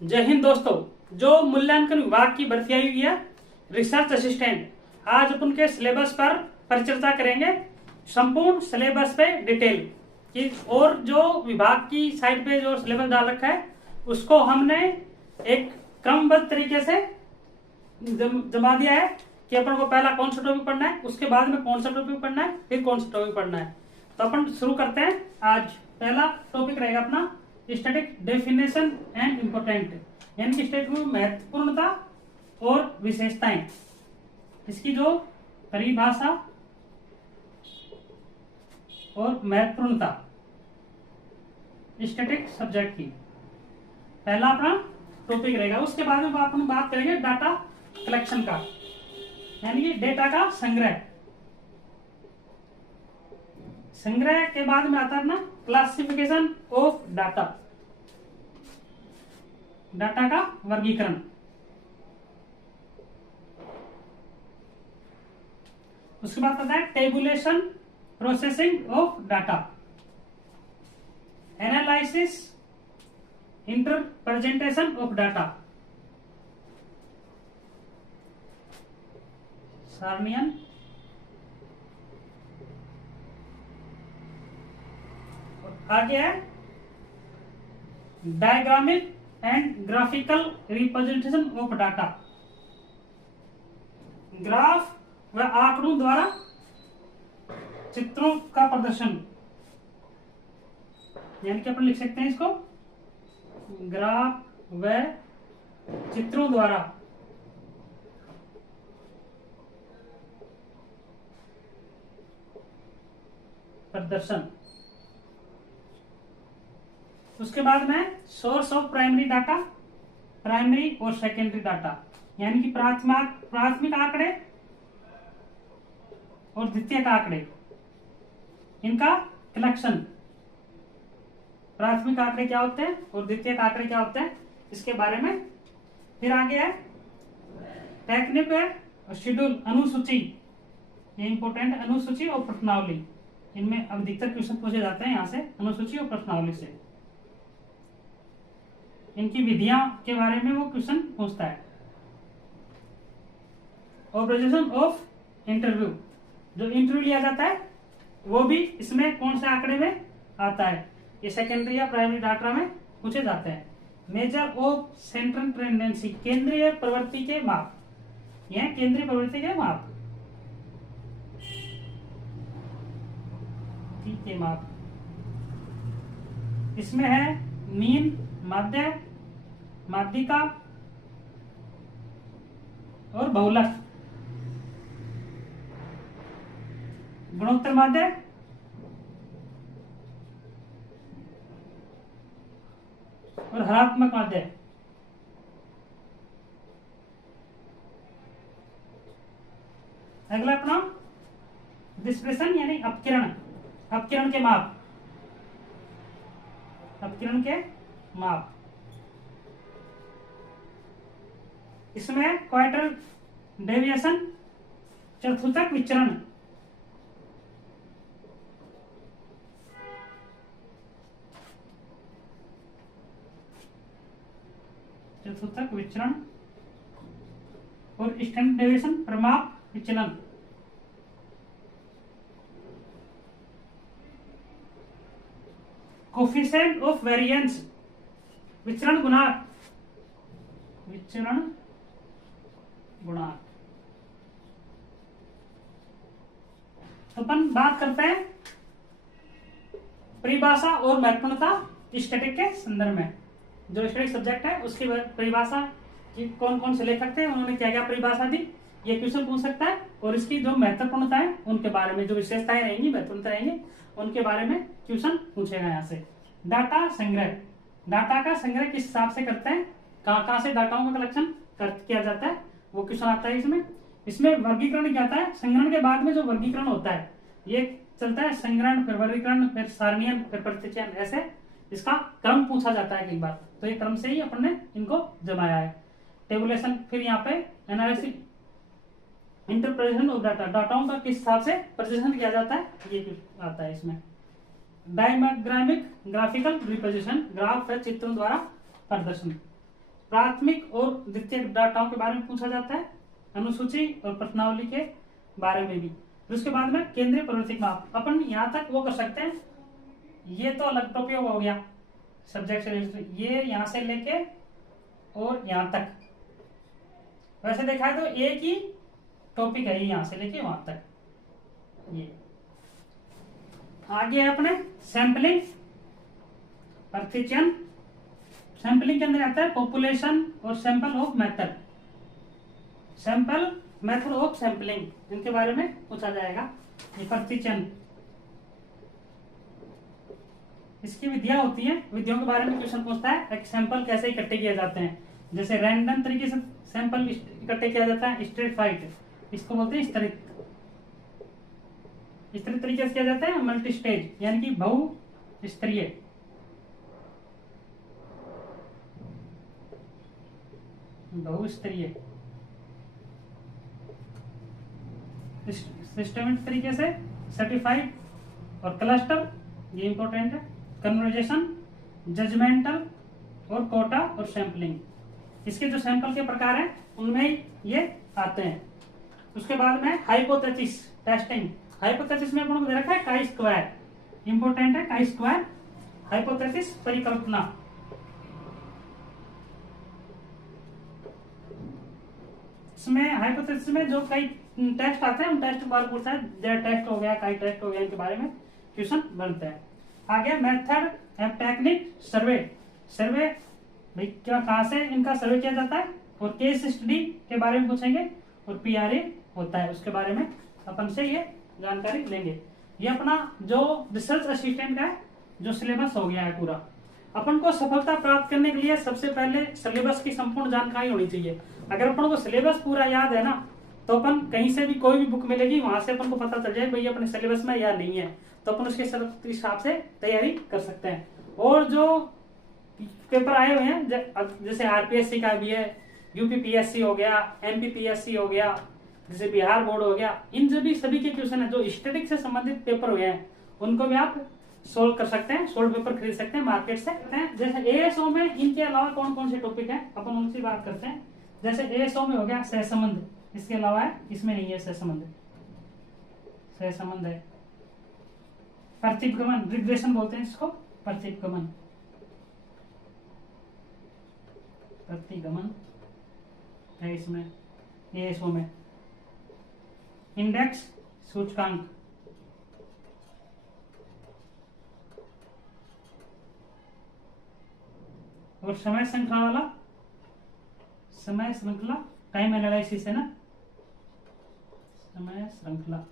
जय हिंद दोस्तों। जो मूल्यांकन विभाग की भर्ती आई हुई है रिसर्च असिस्टेंट, आज अपन के सिलेबस पर परिचर्चा करेंगे। संपूर्ण सिलेबस पे डिटेल की, और जो विभाग की साइट पे जो सिलेबस डाल रखा है उसको हमने एक क्रमबद्ध तरीके से जमा दिया है कि अपन को पहला कौन सा टॉपिक पढ़ना है, उसके बाद में कौन सा टॉपिक पढ़ना है, फिर कौन सा टॉपिक पढ़ना है। तो अपन शुरू करते हैं। आज पहला टॉपिक रहेगा अपना स्टैटिक डेफिनेशन एंड इंपोर्टेंट, यानी कि स्टैटिक में महत्वपूर्णता और विशेषताएं, इसकी जो परिभाषा और महत्वपूर्णता स्टैटिक सब्जेक्ट की पहला अपना टॉपिक रहेगा। उसके बाद में अपन बात करेंगे डाटा कलेक्शन का, यानी कि डेटा का संग्रह। संग्रह के बाद में आता है अपना क्लासिफिकेशन ऑफ डाटा, डाटा का वर्गीकरण। उसके बाद आता है tabulation processing of data, analysis interpretation of data, सारणियन आगे है diagrammatic and graphical representation of data, graph व आंकड़ों द्वारा चित्रों का प्रदर्शन, यानी कि अपन लिख सकते हैं इसको ग्राफ व चित्रों द्वारा प्रदर्शन। उसके बाद में source of primary data, primary और सेकेंडरी डाटा, यानी कि प्राथमिक आंकड़े और द्वितीयक आंकड़े, इनका कलेक्शन। प्राथमिक आंकड़े क्या होते हैं और द्वितीयक आंकड़े क्या होते हैं, इसके बारे में। फिर आगे है टेक्निक और शेड्यूल, अनुसूची, ये इंपोर्टेंट, अनुसूची और प्रश्नावली। इनमें अधिकतर क्वेश्चन पूछे जाते हैं यहाँ से अनुसूची और प्रश्नावली से। इनकी विधियां के बारे में वो क्वेश्चन पूछता है। ऑब्जर्वेशन ऑफ इंटरव्यू, जो इंटरव्यू लिया जाता है वो भी इसमें कौन से आंकड़े में आता है, ये सेकेंडरी या प्राइमरी डाटा में पूछे जाते हैं। मेजर ऑफ सेंट्रल टेंडेंसी, केंद्रीय प्रवृत्ति के माप, यह केंद्रीय प्रवृत्ति के माप, के माप। इसमें है मीन, माध्य, माध्यिका और बहुलक। गुणोत्तर माध्य, और हरात्मक माध्य। अगला अपना डिस्प्रेशन, यानी अपकिरण, अपकिरण के माप, अपकिरण के माप। इसमें क्वार्टर डेविएशन, चतुर्थक विचरण, चतुर्थक विचरण और स्टैंडर्ड डेविएशन, प्रमाप विचलन। कोफिशिएंट ऑफ वेरिएंस, विचरण गुणांक, विचरण गुणांक। तो अपन बात करते हैं परिभाषा और महत्वपूर्णता स्टैटिक के संदर्भ में। जो स्टैटिक सब्जेक्ट है उसकी परिभाषा की कौन कौन से लेखक थे, उन्होंने क्या क्या परिभाषा दी, ये क्वेश्चन पूछ सकता है। और इसकी जो महत्वपूर्णता है उनके बारे में, जो विशेषताएं रहेंगी, महत्वपूर्णता रहेंगी, उनके बारे में क्वेश्चन पूछेगा यहाँ से। डाटा संग्रह, डाटा का संग्रह किस हिसाब से करते हैं, कहाँ से डाटाओं का कलेक्शन किया जाता है, वो क्वेश्चन आता है इसमें। इसमें वर्गीकरण क्या आता है, संग्रहण के बाद में जो वर्गीकरण होता है ये चलता है, संग्रहण फिर वर्गीकरण फिर सारणीयन फिर प्रतिचयन, ऐसे इसका क्रम पूछा जाता है कई बार। तो ये क्रम से ही अपन ने इनको जमाया है। टेबुलेशन, फिर यहाँ पे एनालिसिस इंटरप्रेटेशन ऑफ डाटा, डाटाओं का किस हिसाब से प्रदर्शन किया जाता है, ये आता है इसमें। डायग्रामिक ग्राफिकल रिप्रेजेंटेशन, ग्राफ है चित्रों द्वारा प्रदर्शन। प्राथमिक और द्वितीयक डाटाओं के बारे में पूछा जाता है, अनुसूची और प्रश्नावली के बारे में भी। फिर उसके बाद में केंद्रीय प्रवृत्तिक माप, अपन यहाँ तक वो कर सकते हैं। ये तो अलग टॉपिक हो गया सब्जेक्ट से रिलेटेड, ये यहाँ से लेके और यहाँ तक, वैसे देखा है तो एक ही टॉपिक है यहाँ से लेके वहां तक। ये आगे है अपने सैंपलिंग, प्रतिचयन। सैंपलिंग के अंदर आता है पॉपुलेशन और sample of method, sample method of sampling, इनके बारे में पूछा जाएगा। ये प्रतिचयन, इसकी विधियां होती हैं, विधियों के बारे में क्वेश्चन पूछता है। एक सैंपल कैसे इकट्ठे किए जाते हैं, जैसे रैंडम तरीके से सैंपल इकट्ठे किया जाता है, स्ट्रेटिफाइड, इसको बोलते हैं स्तरित। स्तरित तरीके से किया जाता है मल्टी स्टेज, यानी कि बहु स्तरीय। बहुस्तरीय सिस्टमेटिक तरीके से, सर्टिफाइड और क्लस्टर, ये इंपॉर्टेंट है। कन्वर्जेशन, जजमेंटल और कोटा और सैंपलिंग, इसके जो सैंपल के प्रकार हैं उनमें ये आते हैं। उसके बाद में हाइपोथेसिस टेस्टिंग। हाइपोथेसिस में अपन को दे रखा है काई स्क्वायर, इंपॉर्टेंट है काई स्क्वायर। हाइपोथेसिस परिकल्पना, इसमें हाइपोथेसिस में जो कई टेस्ट आते हैं उन टेस्ट के बारे में पूछता है, जेड टेस्ट हो गया, काई टेस्ट हो गया, इनके बारे में क्वेश्चन बनते हैं। आगे मेथड एंड टेक्निक, सर्वे। सर्वे भाई क्या, कहां से इनका सर्वे किया जाता है, और केस स्टडी के बारे में पूछेंगे, और पीआरए होता है, उसके बारे में अपन से ये जानकारी लेंगे। ये अपना जो रिसर्च असिस्टेंट का है जो सिलेबस हो गया है पूरा। अपन को सफलता प्राप्त करने के लिए सबसे पहले सिलेबस की संपूर्ण जानकारी होनी चाहिए। अगर अपन को सिलेबस पूरा याद है ना, तो अपन कहीं से भी कोई भी बुक मिलेगी वहां से अपन को पता चल जाए भाई अपने सिलेबस में या नहीं है, तो अपन उसके हिसाब से तैयारी कर सकते हैं। और जो पेपर आए हुए हैं जैसे आरपीएससी का भी है, यूपीपीएससी हो गया, एमपीपीएससी हो गया, जैसे बिहार बोर्ड हो गया, इन सभी के क्वेश्चन है जो स्टैटिक से संबंधित पेपर हुए हैं उनको भी आप सोल्व कर सकते हैं, सोल्व पेपर खरीद सकते हैं मार्केट से। जैसे एएसओ में इनके अलावा कौन कौन से टॉपिक हैं अपन उनसे बात करते हैं। जैसे एएसओ में हो गया सहसंबंध, इसके अलावा है, इसमें नहीं है सहसंबंध, सहसंबंध है। प्रतिगमन, रिग्रेशन बोलते हैं इसको, प्रतिगमन, प्रतिगमन है इसमें एएसओ में। इंडेक्स, सूचकांक, और समय श्रृंखला वाला, समय श्रृंखला टाइम एनालिसिस है ना, समय श्रृंखला।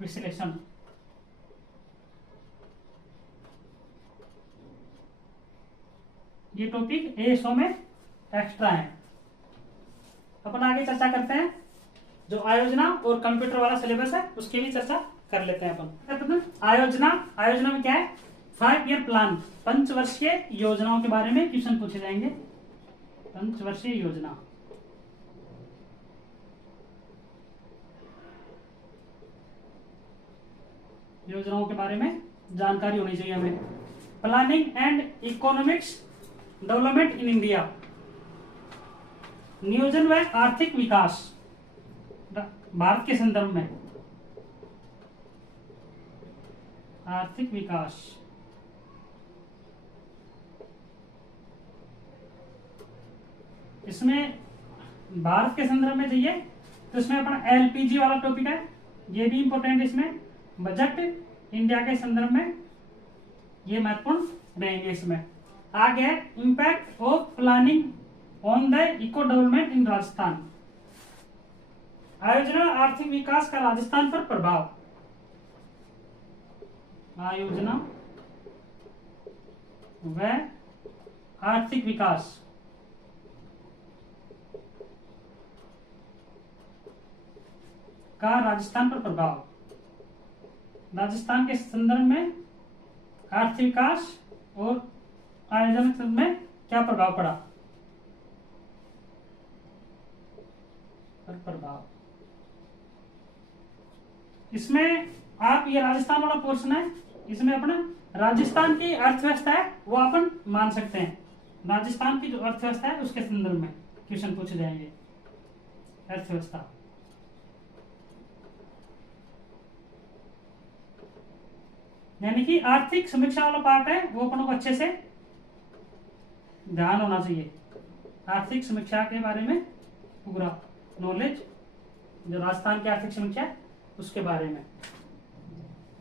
विश्लेषण, ये टॉपिक एएसओ में एक्स्ट्रा है। अपन आगे चर्चा करते हैं जो आयोजना और कंप्यूटर वाला सिलेबस है उसकी भी चर्चा कर लेते हैं अपन। आयोजना, आयोजना में क्या है, 5 ईयर प्लान, पंचवर्षीय योजनाओं के बारे में क्वेश्चन पूछे जाएंगे। पंचवर्षीय योजना, योजनाओं के बारे में जानकारी होनी चाहिए हमें। Planning and economics development in India, नियोजन व आर्थिक विकास भारत के संदर्भ में, आर्थिक विकास। इसमें भारत के संदर्भ में चाहिए तो इसमें अपना एलपीजी वाला टॉपिक है, ये भी इंपॉर्टेंट है। इसमें बजट इंडिया के संदर्भ में ये महत्वपूर्ण रहेंगे। इसमें आगे impact of planning on the eco development in Rajasthan, आयोजना आर्थिक विकास का राजस्थान पर प्रभाव, आयोजना व आर्थिक विकास का राजस्थान पर प्रभाव, राजस्थान के संदर्भ में आर्थिक विकास और आयोजन में क्या प्रभाव पड़ा, प्रभाव। इसमें आप ये राजस्थान वाला पोर्शन है, इसमें अपना राजस्थान की अर्थव्यवस्था है वो अपन मान सकते हैं, राजस्थान की जो अर्थव्यवस्था है उसके संदर्भ में क्वेश्चन पूछे जाएंगे। अर्थव्यवस्था यानी कि आर्थिक समीक्षा वाला पार्ट है वो अपन को अच्छे से ध्यान होना चाहिए। आर्थिक समीक्षा के बारे में पूरा नॉलेज, जो राजस्थान की आर्थिक समीक्षा है उसके बारे में,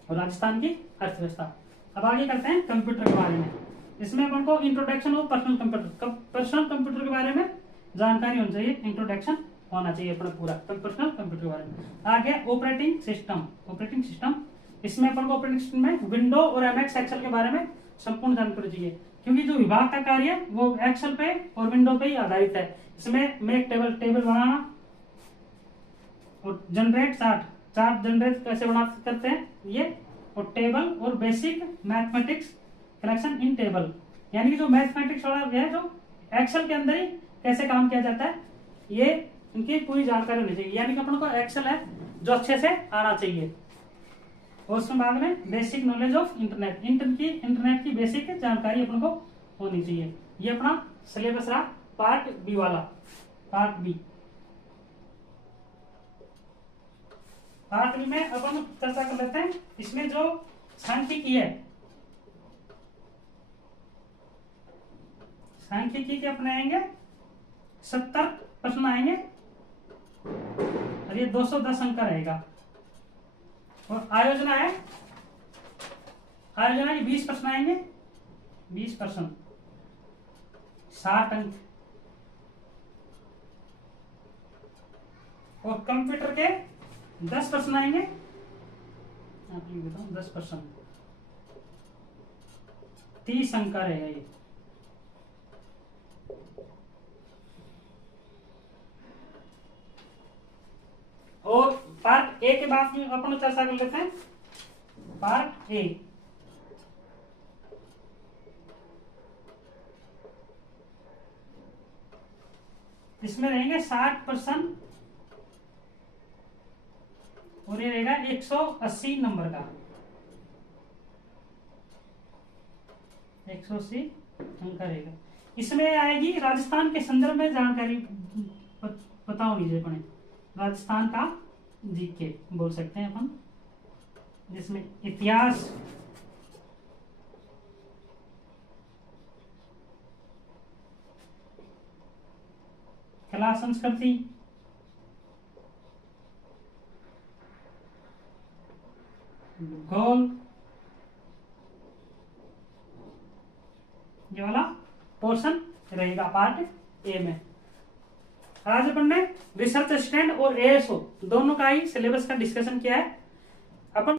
और राजस्थान की अर्थव्यवस्था। अब आगे करते हैं कंप्यूटर के बारे में। इसमें अपन को introduction of personal computer, personal computer के बारे में जानकारी होनी चाहिए, इंट्रोडक्शन होना चाहिए अपना पूरा पर्सनल कंप्यूटर के बारे में। आगे ऑपरेटिंग सिस्टम, ऑपरेटिंग सिस्टम, इसमें अपन को ऑपरेटिंग सिस्टम में विंडो और एमएस एक्सेल के बारे में संपूर्ण जानकारी चाहिए, क्योंकि जो विभाग का कार्य है वो एक्सेल पे और विंडो पे ही आधारित है। इसमें मैं टेबल बनाना और जनरेट चार्ट जनरेट कैसे बना करते हैं ये, और टेबल और basic mathematics collection in table, यानी कि जो मैथमेटिक्स वाला है जो एक्सेल के अंदर ही कैसे काम किया जाता है, ये इनकी पूरी जानकारी होनी चाहिए। यानी कि अपन को एक्सेल है जो अच्छे से आना चाहिए। और उसके बाद में basic knowledge of internet, internet की बेसिक जानकारी अपन को होनी चाहिए। ये अपना सिलेबस रहा पार्ट बी वाला। पार्ट बी में अपन चर्चा कर लेते हैं। इसमें जो सांख्यिकी है, सांख्यिकी के अपने आएंगे 70 प्रश्न आएंगे और ये 210 अंक का रहेगा। और आयोजना है, आयोजना के 20 प्रश्न आएंगे, 20%, 60 अंक। और कंप्यूटर के 10 प्रश्न आएंगे, आप लिख देता हूं 10%, 30 अंक का रहेगा ये। और पार्ट ए के बाद में अपन चर्चा कर लेते हैं। पार्ट ए, इसमें रहेंगे 60% और ये रहेगा 180 नंबर का, 180 अंक का रहेगा। इसमें आएगी राजस्थान के संदर्भ में जानकारी पता होनी चाहिए अपने, राजस्थान का जीके बोल सकते हैं अपन, जिसमें इतिहास, कला संस्कृति, भूगोल, ये वाला पोर्शन रहेगा पार्ट ए में। आज अपन ने रिसर्च असिस्टेंट और एएसओ दोनों का ही सिलेबस का डिस्कशन किया है अपन।